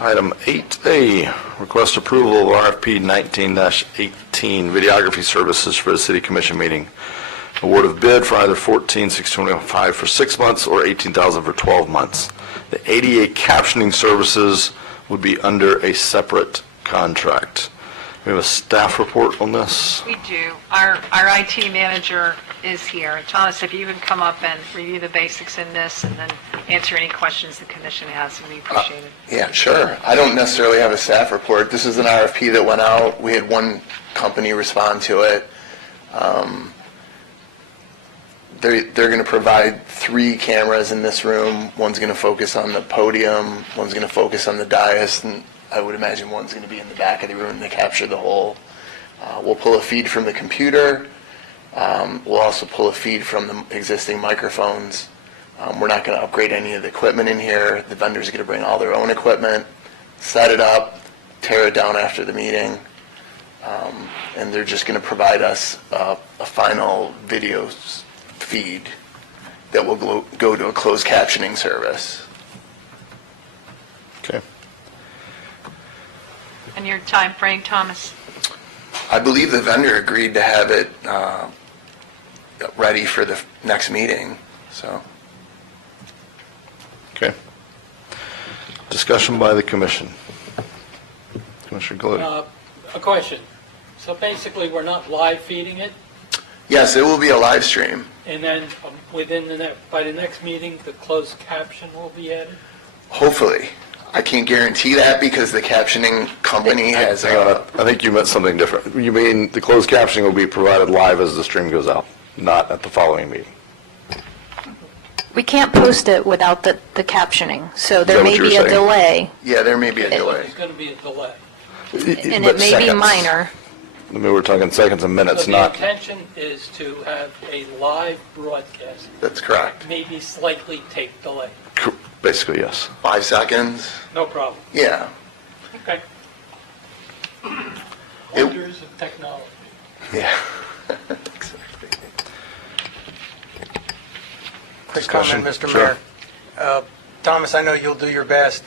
Item 8A, request approval of RFP 19-18, videography services for the City Commission meeting. Award of bid for either $14,625 for 6 months or $18,000 for 12 months. The ADA captioning services would be under a separate contract. We have a staff report on this. We do. Our IT manager is here. Thomas, if you can come up and review the basics in this and then answer any questions the commission has, we appreciate it. Yeah, sure. I don't necessarily have a staff report. This is an RFP that went out. We had one company respond to it. They're going to provide 3 cameras in this room. One's going to focus on the podium, one's going to focus on the dais, and I would imagine one's going to be in the back of the room to capture the whole. We'll pull a feed from the computer. We'll also pull a feed from the existing microphones. We're not going to upgrade any of the equipment in here. The vendors are going to bring all their own equipment, set it up, tear it down after the meeting, and they're just going to provide us a final video feed that will go to a closed captioning service. Okay. And your time frame, Thomas? I believe the vendor agreed to have it ready for the next meeting, so. Okay. Discussion by the commission. Commissioner Gallucci. A question. So basically, we're not live feeding it, Yes, it will be a live stream. and then by the next meeting, the closed caption will be added? Hopefully. I can't guarantee that because the captioning company has Hang on, I think you meant something different. You mean the closed captioning will be provided live as the stream goes out, not at the following meeting? We can't post it without the captioning, so there that what may you were be a saying? delay, Yeah, there may be a delay. There's going to be a delay. and But it may be seconds. minor. I mean, we're talking seconds and minutes, So the not, intention is to have a live broadcast, That's correct. maybe slightly tape delay. basically, yes. 5 seconds? No problem. Yeah. Okay. Wonders of technology. Yeah. Quick Discussion. comment, Mr. Sure. Mayor. Thomas, I know you'll do your best.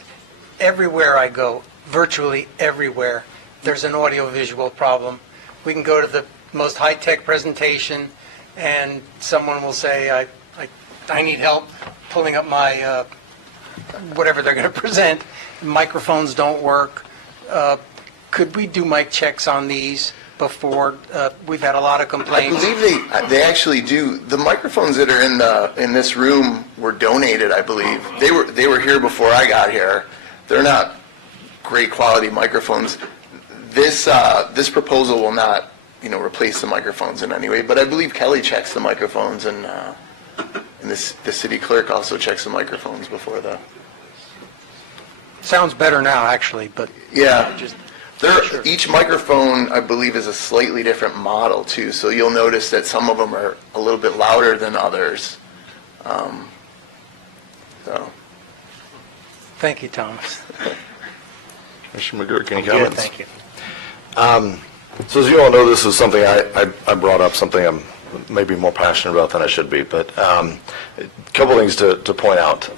Everywhere I go, virtually everywhere, there's an audio-visual problem. We can go to the most high-tech presentation, and someone will say, I need help pulling up my, whatever they're going to present. Microphones don't work. Could we do mic checks on these before? We've had a lot of I complaints. believe they actually do. The microphones that are in this room were donated, I believe. They were here before I got here. They're not great quality maprophones. This proposal will not, replace the microphones in any way, but I believe Kelly checks the microphones, and the city clerk also checks the microphones before the. Sounds better now, actually, but Yeah. just Sure. Each microphone, I believe, is a slightly different model, too, so you'll notice that some of them are a little bit louder than others. So, thank you, Thomas. Commissioner McGurk, any Good, comments? thank you. So as you all know, this is something I brought up, something I'm maybe more passionate about than I should be, but a couple things to point out.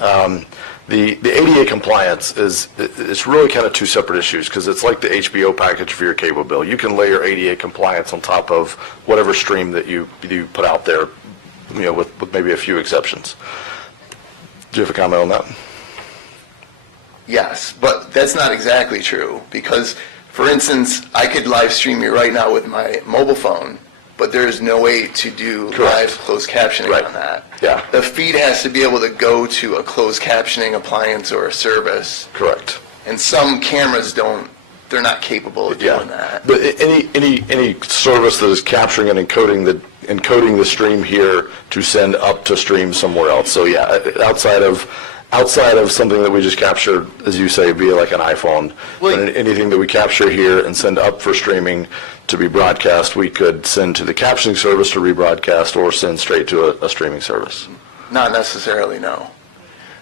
The ADA compliance it's really kind of 2 separate issues, because it's like the HBO package for your cable bill. You can layer ADA compliance on top of whatever stream that you put out there, with maybe a few exceptions. Do you have a comment on that? yes, but that's not exactly true, because, for instance, I could live stream you right now with my mobile phone, but there is no way to do Correct. live closed captioning Right. on that. Yeah. The feed has to be able to go to a closed captioning appliance or a service, Correct. and some cameras they're not capable of doing that. But any service that is capturing and encoding the stream here to send up to stream somewhere else. So yeah, outside of something that we just captured, as you say, via like an iPhone, and anything that we capture here and send up for streaming to be broadcast, we could send to the captioning service to rebroadcast or send straight to a streaming service. Not necessarily, no.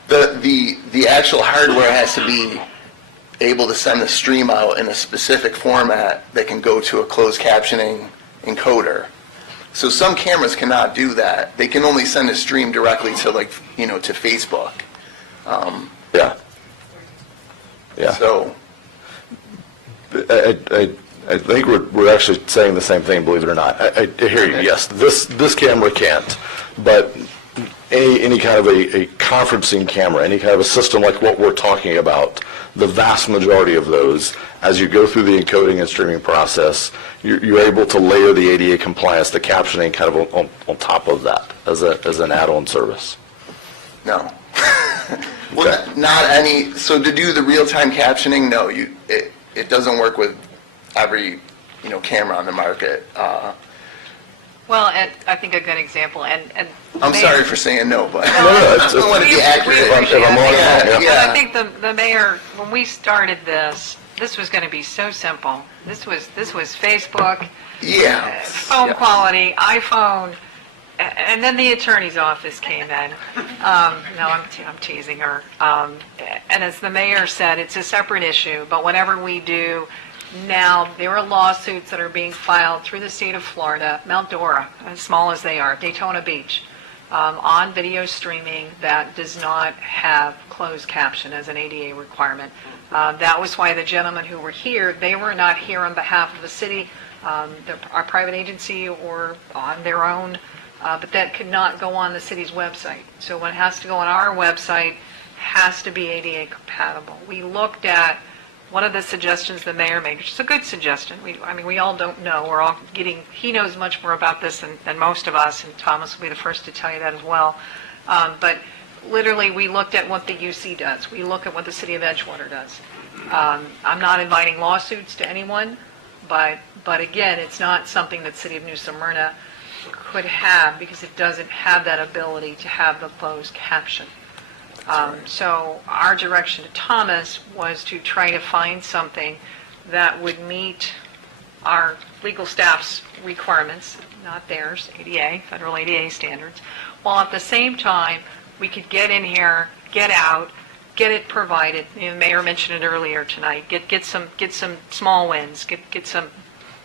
The actual hardware has to be able to send the stream out in a specific format that can go to a closed captioning encoder. So some cameras cannot do that. They can only send a stream directly to to Facebook. Yeah. Yeah. So, I think we're actually saying the same thing, believe it or not. I hear you, yes. This camera can't, but any kind of a conferencing camera, any kind of a system like what we're talking about, the vast majority of those, as you go through the encoding and streaming process, you're able to layer the ADA compliance, the captioning kind of on top of that as an add-on service. no. Well, not any, so to do the real-time captioning, no, it doesn't work with every, camera on the market. Well, and I think a good example, and I'm Mayor- sorry for saying no, but No, I don't want to We- be accurate. we appreciate If I'm on it, it. yeah. But Yeah. I think the mayor, when we started this was going to be so simple. This was Facebook, Yeah. phone quality, iPhone, and then the attorney's office came in. No, I'm teasing her. And as the mayor said, it's a separate issue, but whatever we do now, there are lawsuits that are being filed through the state of Florida, Mount Dora, as small as they are, Daytona Beach, on video streaming that does not have closed caption as an ADA requirement. That was why the gentlemen who were here, they were not here on behalf of the city, our private agency, or on their own, but that could not go on the city's website. So what has to go on our website has to be ADA compatible. We looked at one of the suggestions the mayor made, which is a good suggestion. We all don't know. We're all he knows much more about this than most of us, and Thomas will be the first to tell you that as well. But literally, we looked at what the UC does. We look at what the city of Edgewater does. I'm not inviting lawsuits to anyone, but again, it's not something that city of New Smyrna could have because it doesn't have that ability to have the closed caption. So our direction to Thomas was to try to find something that would meet our legal staff's requirements, not theirs, ADA, federal ADA standards, while at the same time, we could get in here, get out, get it provided. The mayor mentioned it earlier tonight. Get some small wins, get some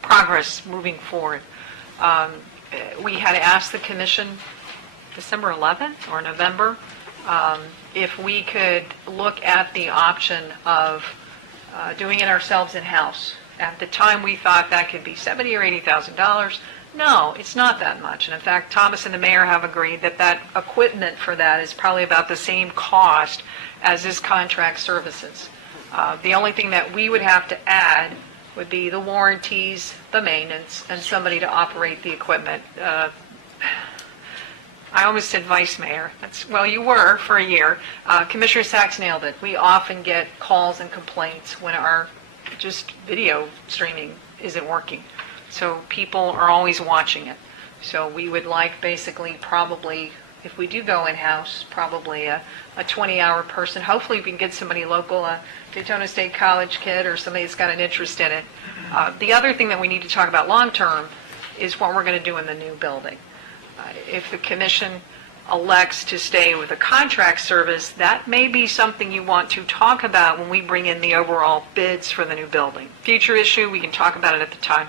progress moving forward. We had asked the commission December 11th or November if we could look at the option of doing it ourselves in-house. At the time, we thought that could be $70,000 or $80,000. No, it's not that much. And in fact, Thomas and the mayor have agreed that equipment for that is probably about the same cost as this contract services. The only thing that we would have to add would be the warranties, the maintenance, and somebody to operate the equipment. I almost said vice mayor. Well, you were for a year. Commissioner Sachs nailed it. We often get calls and complaints when our just video streaming isn't working. So people are always watching it. So we would like basically probably, if we do go in-house, probably a 20-hour person. Hopefully we can get somebody local, a Daytona State College kid or somebody that's got an interest in it. The other thing that we need to talk about long-term is what we're going to do in the new building. If the commission elects to stay with a contract service, that may be something you want to talk about when we bring in the overall bids for the new building. Future issue, we can talk about it at the time.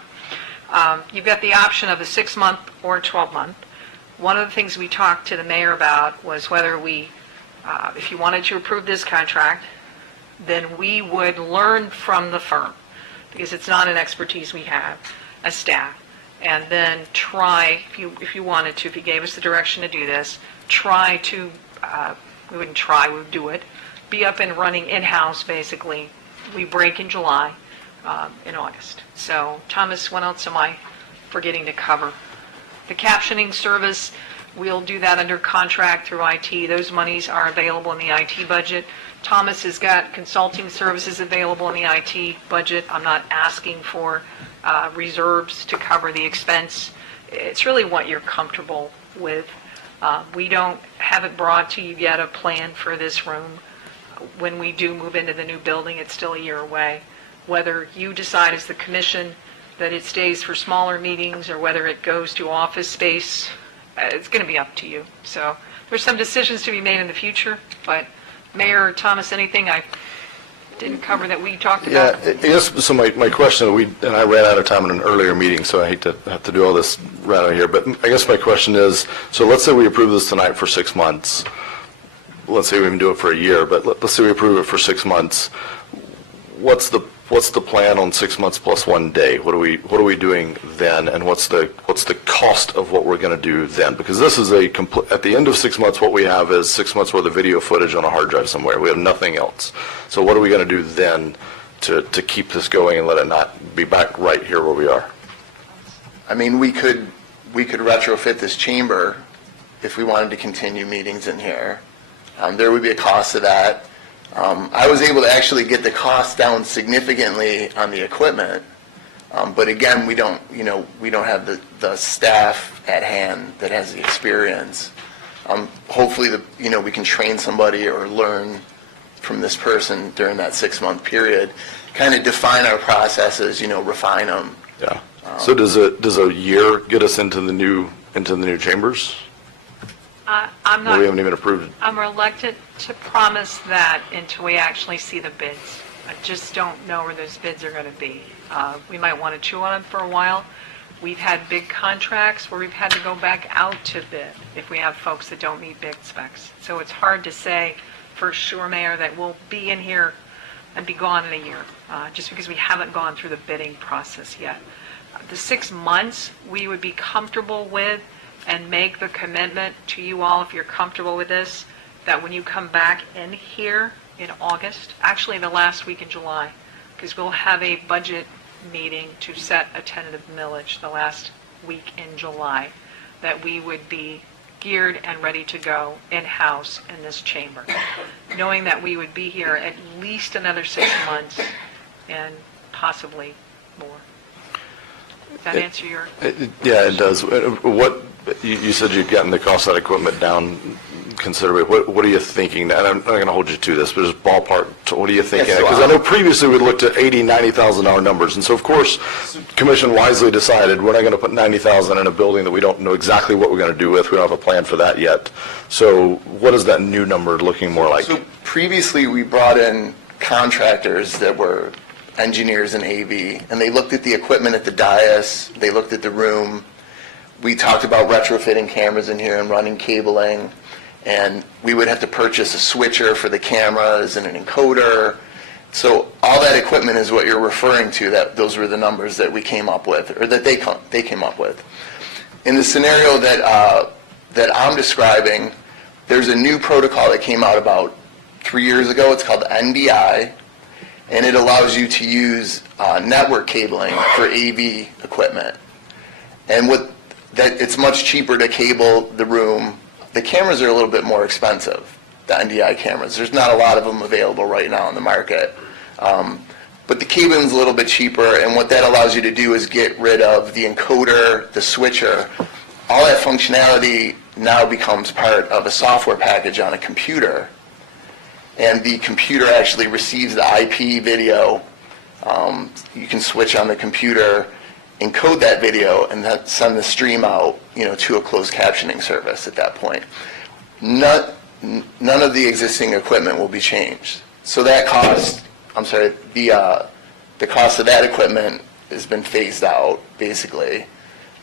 You've got the option of a 6-month or a 12-month. One of the things we talked to the mayor about was whether we, if you wanted to approve this contract, then we would learn from the firm, because it's not an expertise we have as staff. And then try, if you wanted to, if you gave us the direction to do this, try to, we wouldn't try, we would do it, be up and running in-house, basically. We break in July, in August. So, Thomas, what else am I forgetting to cover? The captioning service, we'll do that under contract through IT. Those monies are available in the IT budget. Thomas has got consulting services available in the IT budget. I'm not asking for reserves to cover the expense. It's really what you're comfortable with. We haven't brought to you yet a plan for this room. When we do move into the new building, it's still a year away. Whether you decide as the commission that it stays for smaller meetings or whether it goes to office space, it's going to be up to you. So there's some decisions to be made in the future, but Mayor Thomas, anything I didn't cover that we talked about? Yeah, I guess, so my question, and I ran out of time in an earlier meeting, so I hate to have to do all this right out here, but I guess my question is, so let's say we approve this tonight for 6 months. Let's say we even do it for a year, but let's say we approve it for 6 months. what's the plan on 6 months plus 1 day? What are we doing then, and what's the cost of what we're going to do then? Because this is at the end of 6 months, what we have is 6 months worth of video footage on a hard drive somewhere. We have nothing else. So what are we going to do then to keep this going and let it not be back right here where we are? I mean, we could retrofit this chamber if we wanted to continue meetings in here. There would be a cost to that. I was able to actually get the cost down significantly on the equipment, but again, we don't have the staff at hand that has the experience. Hopefully, we can train somebody or learn from this person during that 6-month period, kind of define our processes, refine them. Yeah. So does a year get us into the new chambers? I'm Well, we haven't not, even approved. I'm reluctant to promise that until we actually see the bids. I just don't know where those bids are going to be. We might want to chew on them for a while. We've had big contracts where we've had to go back out to bid if we have folks that don't meet bid specs. So it's hard to say for sure, Mayor, that we'll be in here and be gone in a year, just because we haven't gone through the bidding process yet. The 6 months we would be comfortable with, and make the commitment to you all, if you're comfortable with this, that when you come back in here in August, actually the last week in July, because we'll have a budget meeting to set a tentative millage the last week in July, that we would be geared and ready to go in-house in this chamber, knowing that we would be here at least another 6 months and possibly more. Does that answer your? Yeah, it does. What, you said you've gotten the cost of that equipment down considerably. What are you thinking? And I'm not going to hold you to this, but just ballpark, what are you thinking? Yeah, so Because I know previously we looked at $80,000, $90,000 numbers, and so of course, Commission wisely decided we're not going to put $90,000 in a building that we don't know exactly what we're going to do with. We don't have a plan for that yet. So what is that new number looking more like? So previously, we brought in contractors that were engineers in AV, and they looked at the equipment at the dais, they looked at the room. We talked about retrofitting cameras in here and running cabling, and we would have to purchase a switcher for the cameras and an encoder. So all that equipment is what you're referring to, that those were the numbers that we came up with, or that they came up with. In the scenario that I'm describing, there's a new protocol that came out about 3 years ago. It's called NBI, and it allows you to use network cabling for AV equipment. And it's much cheaper to cable the room. The cameras are a little bit more expensive, the NDI cameras. There's not a lot of them available right now in the market. But the cabling's a little bit cheaper, and what that allows you to do is get rid of the encoder, the switcher. All that functionality now becomes part of a software package on a computer. And the computer actually receives the IP video. You can switch on the computer, encode that video, and then send the stream out, to a closed captioning service at that point. None of the existing equipment will be changed. So that cost, the cost of that equipment has been phased out, basically.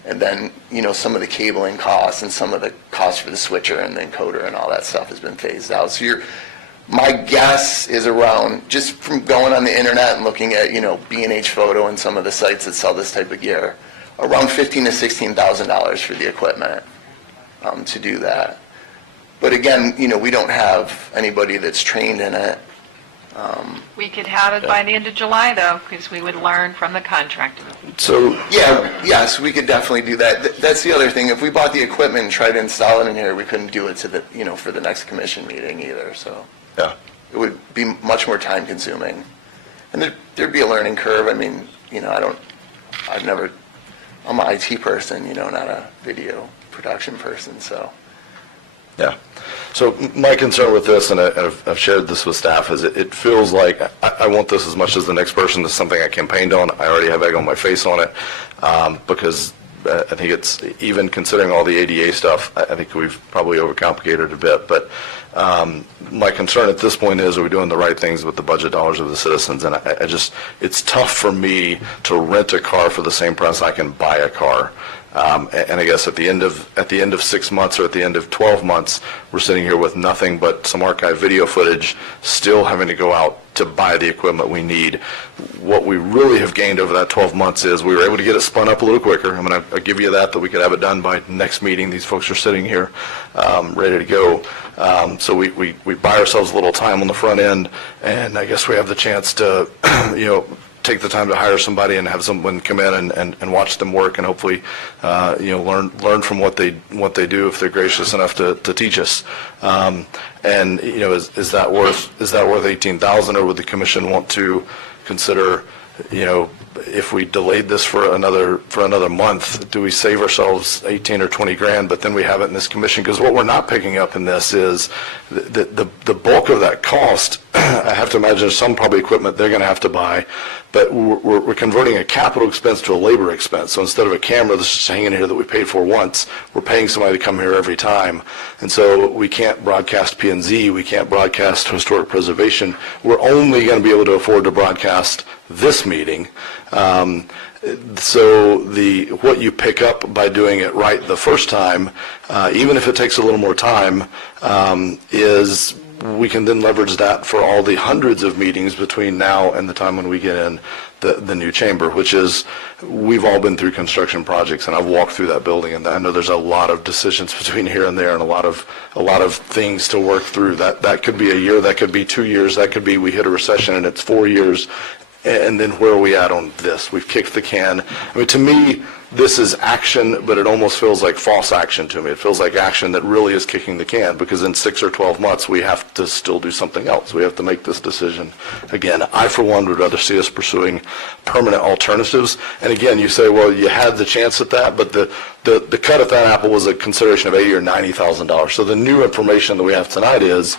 And then, some of the cabling costs and some of the costs for the switcher and the encoder and all that stuff has been phased out. So my guess is around, just from going on the internet and looking at, B&H Photo and some of the sites that sell this type of gear, around $15,000 to $16,000 for the equipment to do that. But again, we don't have anybody that's trained in it. We could have it by the end of July, though, because we would learn from the contractor. So, Yes, we could definitely do that. That's the other thing. If we bought the equipment and tried to install it in here, we couldn't do it for the next commission meeting either, so. yeah. It would be much more time consuming. And there'd be a learning curve. I mean, I'm an IT person, not a video production person, so. Yeah. So my concern with this, and I've shared this with staff, is it feels like I want this as much as the next person. This is something I campaigned on. I already have egg on my face on it because I think it's, even considering all the ADA stuff, I think we've probably overcomplicated it a bit. But my concern at this point is, are we doing the right things with the budget dollars of the citizens? And it's tough for me to rent a car for the same price I can buy a car. And I guess at the end of 6 months or at the end of 12 months, we're sitting here with nothing but some archive video footage, still having to go out to buy the equipment we need. What we really have gained over that 12 months is we were able to get it spun up a little quicker. I'm going to give you that we could have it done by next meeting. These folks are sitting here ready to go. So we buy ourselves a little time on the front end, and I guess we have the chance to, take the time to hire somebody and have someone come in and watch them work, and hopefully, learn from what they do if they're gracious enough to teach us. Is that worth $18,000, or would the commission want to consider, if we delayed this for another month, do we save ourselves 18 or 20 grand, but then we have it in this commission? Because what we're not picking up in this is the bulk of that cost. I have to imagine some probably equipment they're going to have to buy, but we're converting a capital expense to a labor expense. So instead of a camera that's just hanging here that we paid for once, we're paying somebody to come here every time. And so we can't broadcast P&Z, we can't broadcast historic preservation. We're only going to be able to afford to broadcast this meeting. So what you pick up by doing it right the first time, even if it takes a little more time, is we can then leverage that for all the hundreds of meetings between now and the time when we get in the new chamber, which is, we've all been through construction projects, and I've walked through that building, and I know there's a lot of decisions between here and there, and a lot of things to work through. That could be a year, that could be 2 years, that could be we hit a recession and it's 4 years. And then where are we at on this? We've kicked the can. I mean, to me, this is action, but it almost feels like false action to me. It feels like action that really is kicking the can, because in 6 or 12 months, we have to still do something else. We have to make this decision. Again, I, for one, would rather see us pursuing permanent alternatives. And again, you say, well, you had the chance at that, but the cut at that apple was a consideration of $80,000 or $90,000. So the new information that we have tonight is,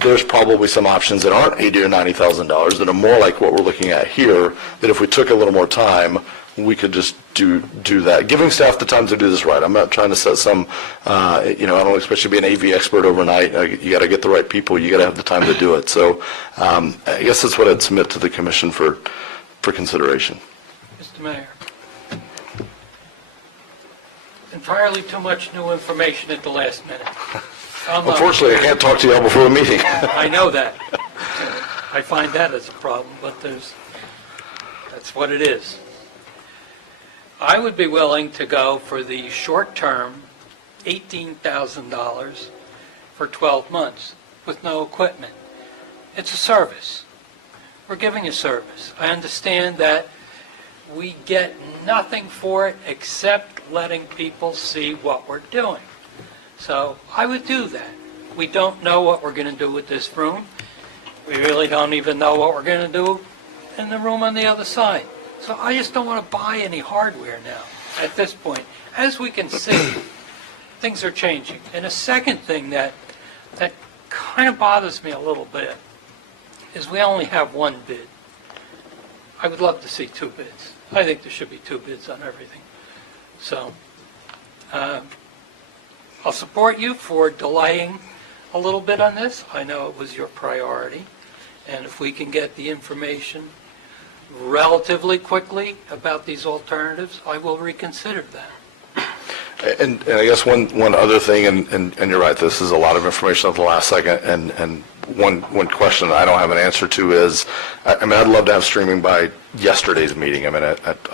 there's probably some options that aren't $80,000 or $90,000 that are more like what we're looking at here, that if we took a little more time, we could just do that. Giving staff the time to do this right. I'm not trying to set some, I don't expect you to be an AV expert overnight. You got to get the right people. You got to have the time to do it. So I guess that's what I'd submit to the commission for consideration. Mr. Mayor. Entirely too much new information at the last minute. Unfortunately, I can't talk to you all before the meeting. I know that. I find that as a problem, but that's what it is. I would be willing to go for the short-term $18,000 for 12 months with no equipment. It's a service. We're giving a service. I understand that we get nothing for it except letting people see what we're doing. So I would do that. We don't know what we're going to do with this room. We really don't even know what we're going to do in the room on the other side. So I just don't want to buy any hardware now at this point. As we can see, things are changing. And a second thing that kind of bothers me a little bit is we only have one bid. I would love to see 2 bids. I think there should be 2 bids on everything. So I'll support you for delaying a little bit on this. I know it was your priority. And if we can get the information relatively quickly about these alternatives, I will reconsider that. And I guess one other thing, and you're right, this is a lot of information at the last second, and one question I don't have an answer to is, I'd love to have streaming by yesterday's meeting. I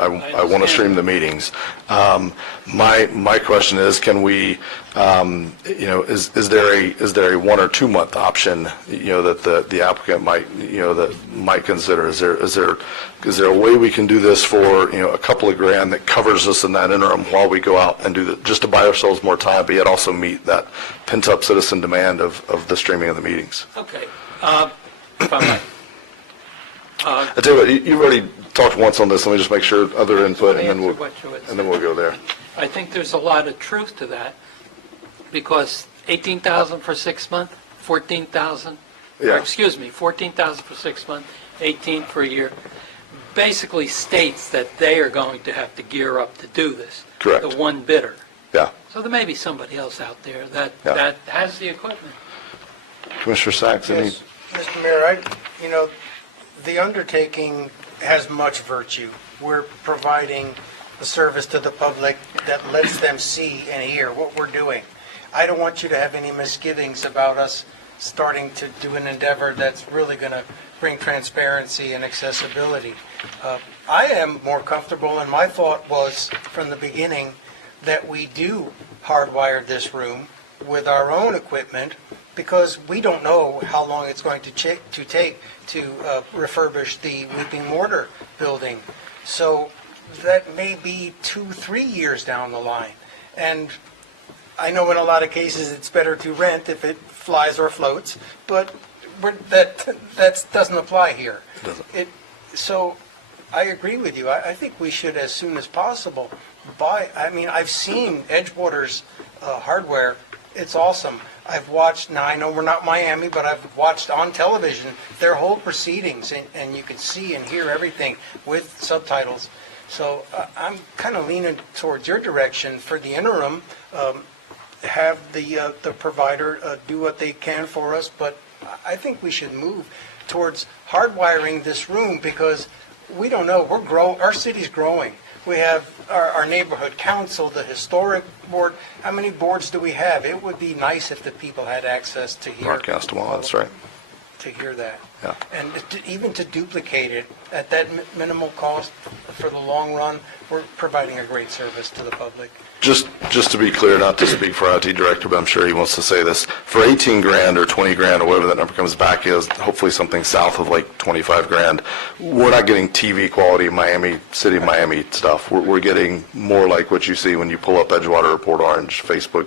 want to stream the meetings. My question is, can we, is there a 1 or 2 month option, that the applicant might consider? Is there a way we can do this for, a couple of grand that covers us in that interim while we go out and do that, just to buy ourselves more time, but yet also meet that pent-up citizen demand of the streaming of the meetings? Okay. If I might. I tell you what, you've already talked once on this. Let me just make sure other input, and then we'll go there. I think there's a lot of truth to that, because 18,000 for 6 months, 14,000. Yeah. Excuse me, 14,000 for 6 months, 18 for a year, basically states that they are going to have to gear up to do this. Correct. The one bidder. Yeah. So there may be somebody else out there that has the equipment. Commissioner Sachs, any? Yes, Mr. Mayor, the undertaking has much virtue. We're providing a service to the public that lets them see and hear what we're doing. I don't want you to have any misgivings about us starting to do an endeavor that's really going to bring transparency and accessibility. I am more comfortable, and my thought was from the beginning that we do hardwire this room with our own equipment, because we don't know how long it's going to take to refurbish the Weeping Mortar building. So that may be 2-3 years down the line. And I know in a lot of cases it's better to rent if it flies or floats, but that doesn't apply here. So I agree with you. I think we should, as soon as possible, buy. I mean, I've seen Edgewater's hardware. It's awesome. I've watched, now I know we're not Miami, but I've watched on television their whole proceedings, and you can see and hear everything with subtitles. So I'm kind of leaning towards your direction for the interim. Have the provider do what they can for us, but I think we should move towards hardwiring this room, because we don't know. Our city's growing. We have our neighborhood council, the historic board. How many boards do we have? It would be nice if the people had access to hear. Broadcast them all, that's right. To hear that. Yeah. And even to duplicate it at that minimal cost for the long run, we're providing a great service to the public. Just to be clear, not to speak for IT director, but I'm sure he wants to say this. For 18 grand or 20 grand or whatever that number comes back is, hopefully something south of like 25 grand, we're not getting TV quality Miami, City of Miami stuff. We're getting more like what you see when you pull up Edgewater or Port Orange, Facebook,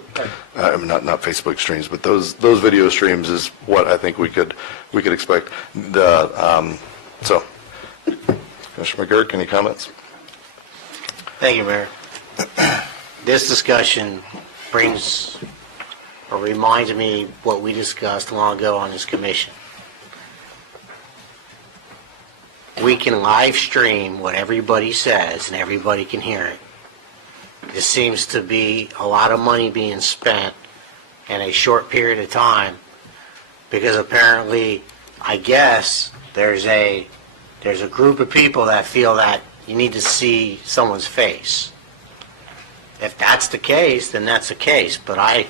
not Facebook streams, but those video streams is what I think we could expect. So, Commissioner McGurk, any comments? Thank you, Mayor. This discussion brings or reminds me what we discussed long ago on this commission. We can live stream what everybody says and everybody can hear it. There seems to be a lot of money being spent in a short period of time, because apparently, I guess, there's a group of people that feel that you need to see someone's face. If that's the case, then that's the case. But I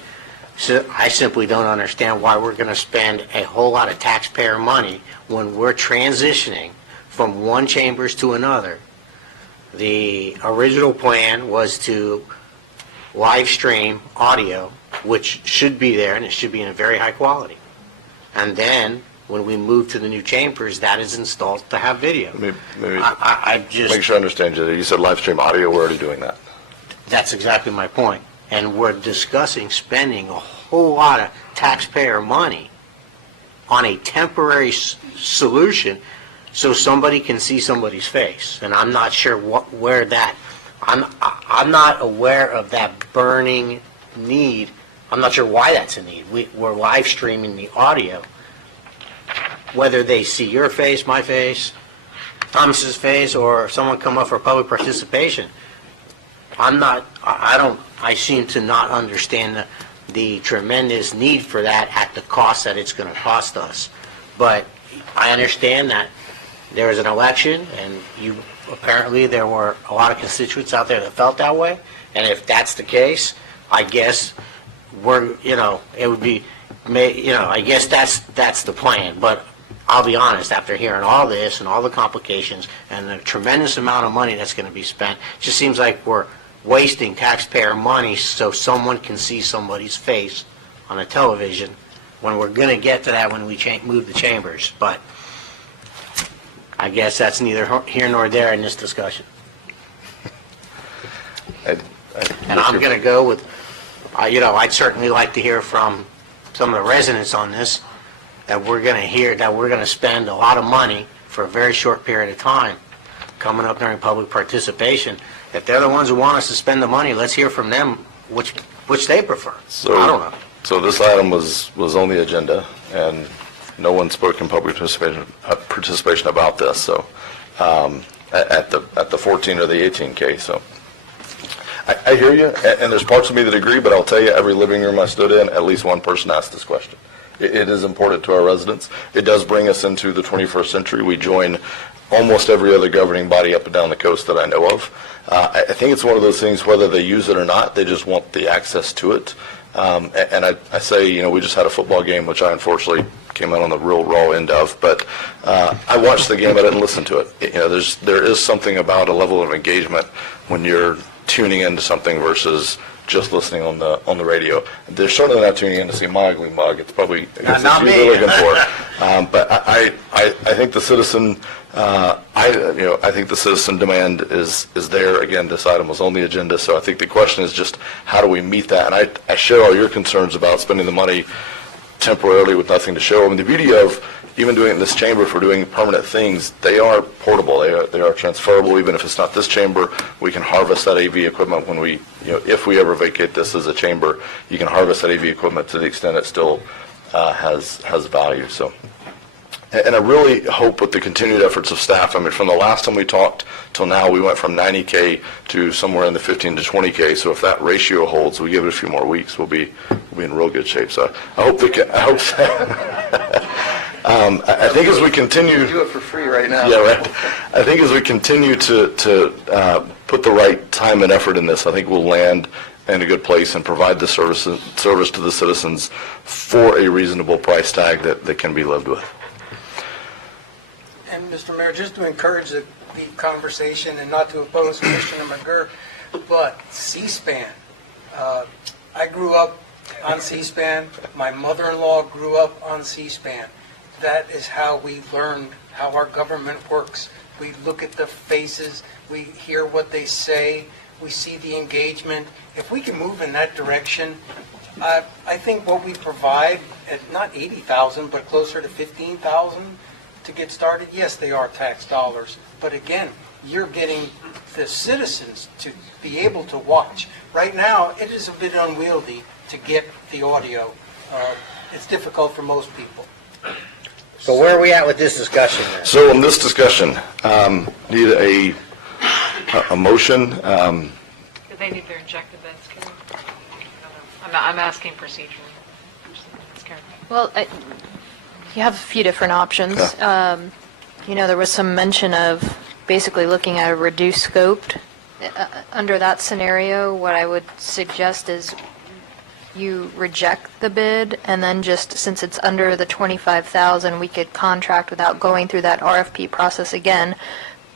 simply don't understand why we're going to spend a whole lot of taxpayer money when we're transitioning from one chambers to another. The original plan was to live stream audio, which should be there, and it should be in a very high quality. And then, when we move to the new chambers, that is installed to have video. Maybe I just... make sure I understand you. You said live stream audio, we're already doing that. That's exactly my point. And we're discussing spending a whole lot of taxpayer money on a temporary solution so somebody can see somebody's face. And I'm not sure where that... I'm not aware of that burning need. I'm not sure why that's a need. We're live streaming the audio. Whether they see your face, my face, Thomas's face, or someone come up for public participation, I seem to not understand the tremendous need for that at the cost that it's going to cost us. But I understand that there was an election, and apparently there were a lot of constituents out there that felt that way. And if that's the case, I guess it would be, I guess that's the plan. But I'll be honest, after hearing all this and all the complications and the tremendous amount of money that's going to be spent, it just seems like we're wasting taxpayer money so someone can see somebody's face on a television, when we're going to get to that when we move the chambers. But I guess that's neither here nor there in this discussion. And I'm going to go with, I'd certainly like to hear from some of the residents on this, that we're going to spend a lot of money for a very short period of time coming up during public participation. If they're the ones who want us to spend the money, let's hear from them which they prefer. I don't know. So this item was on the agenda, and no one spoke in public participation about this. So at the 14 or the 18 case. So I hear you, and there's parts of me that agree, but I'll tell you, every living room I stood in, at least one person asked this question. It is important to our residents. It does bring us into the 21st century. We join almost every other governing body up and down the coast that I know of. I think it's one of those things, whether they use it or not, they just want the access to it. And I say, you know, we just had a football game, which I unfortunately came out on the real raw end of, but I watched the game, I didn't listen to it. You know, there is something about a level of engagement when you're tuning into something versus just listening on the radio. They're certainly not tuning in to see my ugly mug. It's probably Not me. they're looking for. But I think the citizen, I think the citizen demand is there. Again, this item was on the agenda, so I think the question is just how do we meet that? And I share all your concerns about spending the money temporarily with nothing to show. I mean, the beauty of even doing it in this chamber for doing permanent things, they are portable. They are transferable. Even if it's not this chamber, we can harvest that AV equipment when we, you know, if we ever vacate this as a chamber, you can harvest that AV equipment to the extent it still has value. So, and I really hope with the continued efforts of staff, I mean, from the last time we talked till now, we went from 90K to somewhere in the 15 to 20K. So if that ratio holds, we give it a few more weeks, we'll be in real good shape. So I hope I think as we continue. Do it for free right now. Yeah, right. I think as we continue to put the right time and effort in this, I think we'll land in a good place and provide the service to the citizens for a reasonable price tag that can be lived with. And Mr. Mayor, just to encourage the conversation and not to oppose Commissioner McGurk, but C-SPAN. I grew up on C-SPAN. My mother-in-law grew up on C-SPAN. That is how we learned how our government works. We look at the faces, we hear what they say, we see the engagement. If we can move in that direction, I think what we provide at not 80,000, but closer to 15,000 to get started, yes, they are tax dollars. But again, you're getting the citizens to be able to watch. Right now, it is a bit unwieldy to get the audio. It's difficult for most people. So where are we at with this discussion then? So in this discussion, need a motion. Do they need their injected beds, Carrie? I don't know. I'm asking procedurally. Well, you have a few different options. You know, there was some mention of basically looking at a reduced scope. Under that scenario, what I would suggest is you reject the bid, and then just, since it's under the 25,000, we could contract without going through that RFP process again.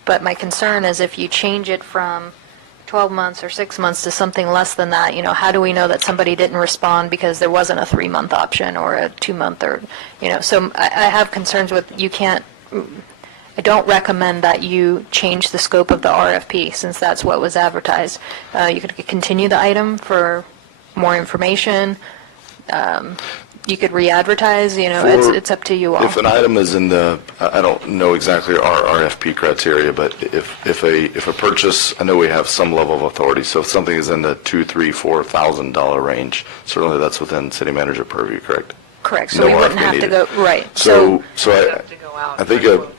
But my concern is if you change it from 12 months or 6 months to something less than that, you know, how do we know that somebody didn't respond because there wasn't a 3-month option or a 2-month or, you know, so I have concerns with, I don't recommend that you change the scope of the RFP since that's what was advertised. You could continue the item for more information. You could re-advertise, you know, it's up to you all. If an item is in the, I don't know exactly our RFP criteria, but if a purchase, I know we have some level of authority, so if something is in the $2,000, $3,000, $4,000 range, certainly that's within city manager purview, correct? Correct, so No we wouldn't RFP have to needed. go, right. So have to go out I think very close.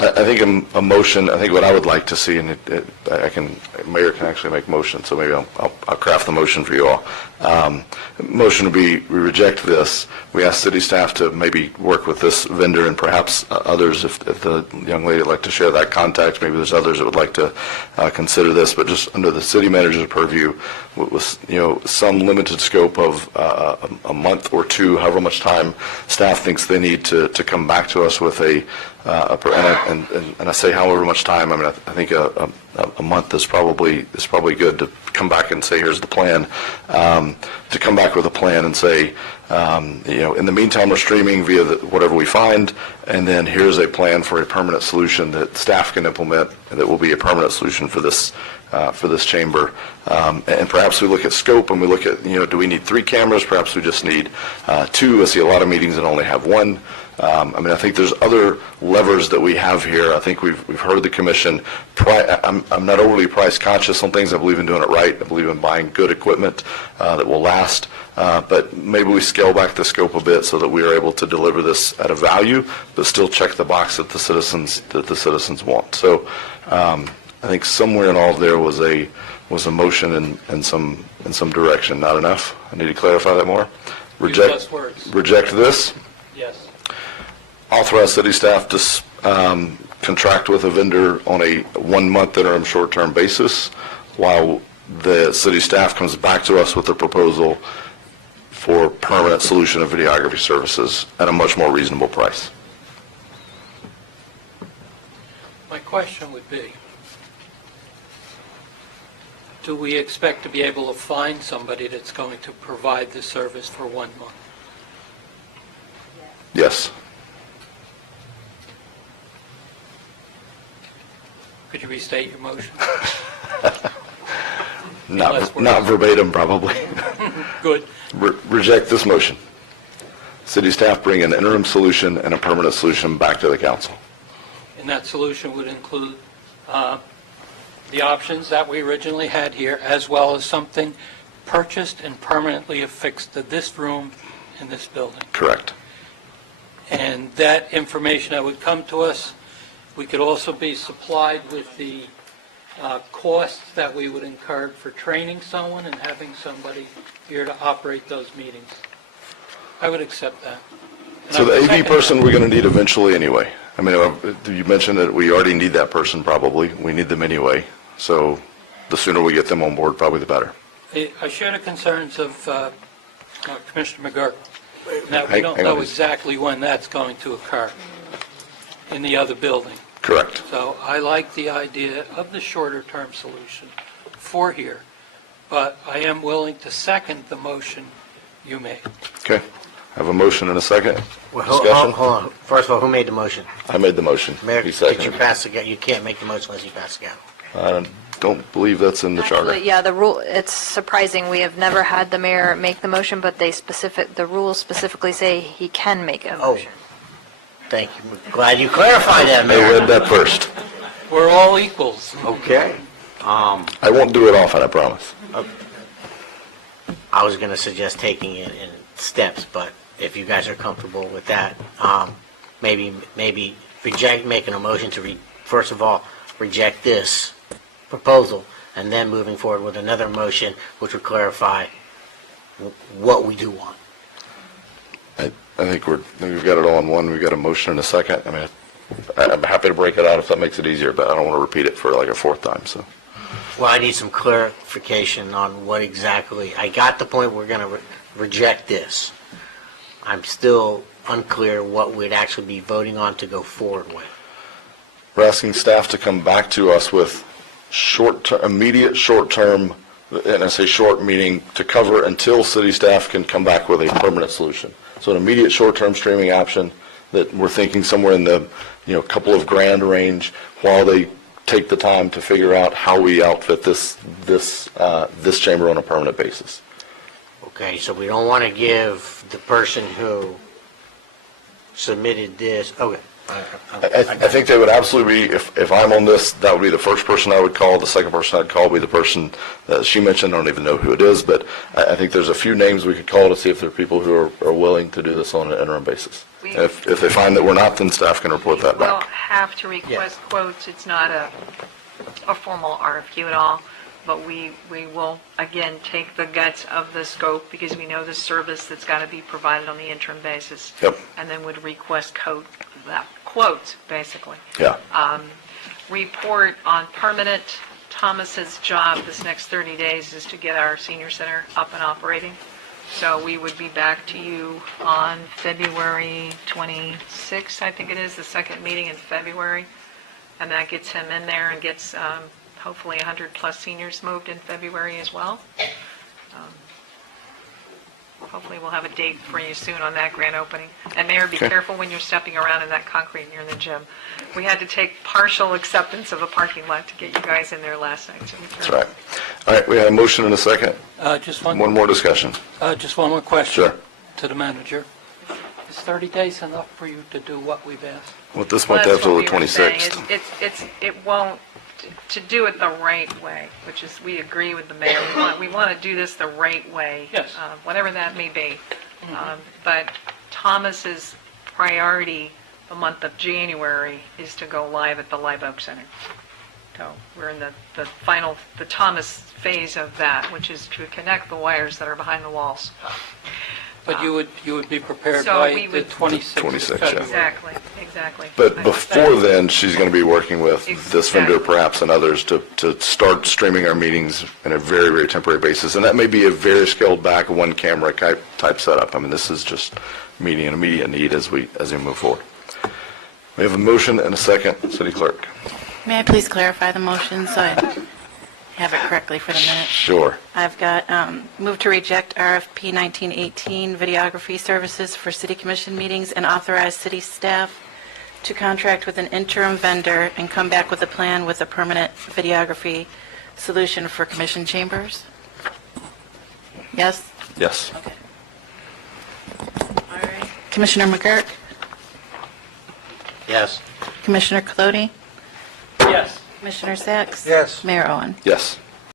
I think a motion, I think what I would like to see, and Mayor can actually make motion, so maybe I'll craft the motion for you all. Motion would be, we reject this. We ask city staff to maybe work with this vendor and perhaps others, if the young lady would like to share that contact, maybe there's others that would like to consider this, but just under the city manager's purview, with, you know, some limited scope of a month or two, however much time staff thinks they need to come back to us with and I say however much time. I mean, I think a month is probably good to come back and say, here's the plan. To come back with a plan and say, you know, in the meantime, we're streaming via whatever we find, and then here's a plan for a permanent solution that staff can implement that will be a permanent solution for this chamber. And perhaps we look at scope and we look at, you know, do we need 3 cameras? Perhaps we just need 2. I see a lot of meetings that only have 1. I mean, I think there's other levers that we have here. I think we've heard the commission. I'm not overly price conscious on things. I believe in doing it right. I believe in buying good equipment that will last. But maybe we scale back the scope a bit so that we are able to deliver this at a value, but still check the box that the citizens want. So I think somewhere in all of there was a motion and some direction. Not enough. I need to clarify that more. Use less words. Reject this. Yes. Authorize city staff to contract with a vendor on a 1-month interim short-term basis while the city staff comes back to us with a proposal for permanent solution of videography services at a much more reasonable price. My question would be, do we expect to be able to find somebody that's going to provide this service for 1 month? Yes. Could you restate your motion? Not verbatim, probably. Good. Reject this motion. City staff bring an interim solution and a permanent solution back to the council. And that solution would include the options that we originally had here, as well as something purchased and permanently affixed to this room in this building. Correct. And that information that would come to us, we could also be supplied with the costs that we would incur for training someone and having somebody here to operate those meetings. I would accept that. And So I the would AV second person that. we're going to need eventually anyway. I mean, you mentioned that we already need that person probably. We need them anyway. So the sooner we get them on board, probably the better. I share the concerns of Commissioner McGurk, that we Hang- don't hang on know just- exactly when that's going to occur in the other building. Correct. So I like the idea of the shorter-term solution for here, but I am willing to second the motion you made. Okay. I have a motion and a second. Well, Discussion? hold on. First of all, who made the motion? I made the motion. Mayor, He could you seconded. pass the, you can't make the motion unless you pass the gavel. I don't believe that's in the charter. Actually, yeah, the rule, it's surprising, we have never had the mayor make the motion, but the rules specifically say he can make a Oh, motion. thank you. Glad you clarified that, I Mayor. read that first. We're all equals. Okay. I won't do it often, I promise. I was going to suggest taking it in steps, but if you guys are comfortable with that, maybe making a motion to, first of all, reject this proposal, and then moving forward with another motion which would clarify what we do want. I think we've got it all in one. We've got a motion and a second. I mean, I'm happy to break it out if that makes it easier, but I don't want to repeat it for like a fourth time, so. Well, I need some clarification on what exactly, I got the point we're going to reject this. I'm still unclear what we'd actually be voting on to go forward with. We're asking staff to come back to us with immediate short-term, and I say short meaning to cover until city staff can come back with a permanent solution. So an immediate short-term streaming option that we're thinking somewhere in the, couple of grand range while they take the time to figure out how we outfit this chamber on a permanent basis. Okay, so we don't want to give the person who submitted this, okay. I think they would absolutely be, if I'm on this, that would be the first person I would call. The second person I'd call would be the person that she mentioned. I don't even know who it is, but I think there's a few names we could call to see if there are people who are willing to do this on an interim basis. If they find that we're not, then staff can report that We'll back. have to request quotes. It's not a formal RFQ at all, but we will, again, take the guts of the scope because we know the service that's got to be provided on the interim basis. Yep. And then would request quotes, basically. Yeah. Report on permanent. Thomas's job this next 30 days is to get our senior center up and operating. So we would be back to you on February 26th, I think it is, the second meeting in February. And that gets him in there and gets hopefully 100-plus seniors moved in February as well. Hopefully we'll have a date for you soon on that grand opening. And Mayor, be Okay. careful when you're stepping around in that concrete near the gym. We had to take partial acceptance of a parking lot to get you guys in there last night. So be That's careful. right. All right, we have a motion and a second. Just One one more discussion. more question Sure. to the manager. Is 30 days enough for you to do what we've asked? Well, at this Well, point, they have that's till what the we were saying. 26th. It won't, to do it the right way, which is, we agree with the mayor, we want to do this the right way. Yes. Whatever that may be. But Thomas's priority the month of January is to go live at the Live Oak Center. So we're in the final, the Thomas phase of that, which is to connect the wires that are behind the walls. But you would be prepared So by we the would- 26th of 26th, yeah. February. Exactly. But before then, she's going to be working with this vendor Exactly. perhaps and others to start streaming our meetings in a very, very temporary basis. And that may be a very scaled back, one camera type setup. I mean, this is just meeting an immediate need as we move forward. We have a motion and a second. City Clerk. May I please clarify the motion so I have it correctly for the minute? Sure. I've got move to reject RFP 1918 videography services for city commission meetings and authorize city staff to contract with an interim vendor and come back with a plan with a permanent videography solution for commission chambers. Yes? Yes. All right. Commissioner McGurk? Yes. Commissioner Colodi? Yes. Commissioner Sacks? Yes. Mayor Owen? Yes.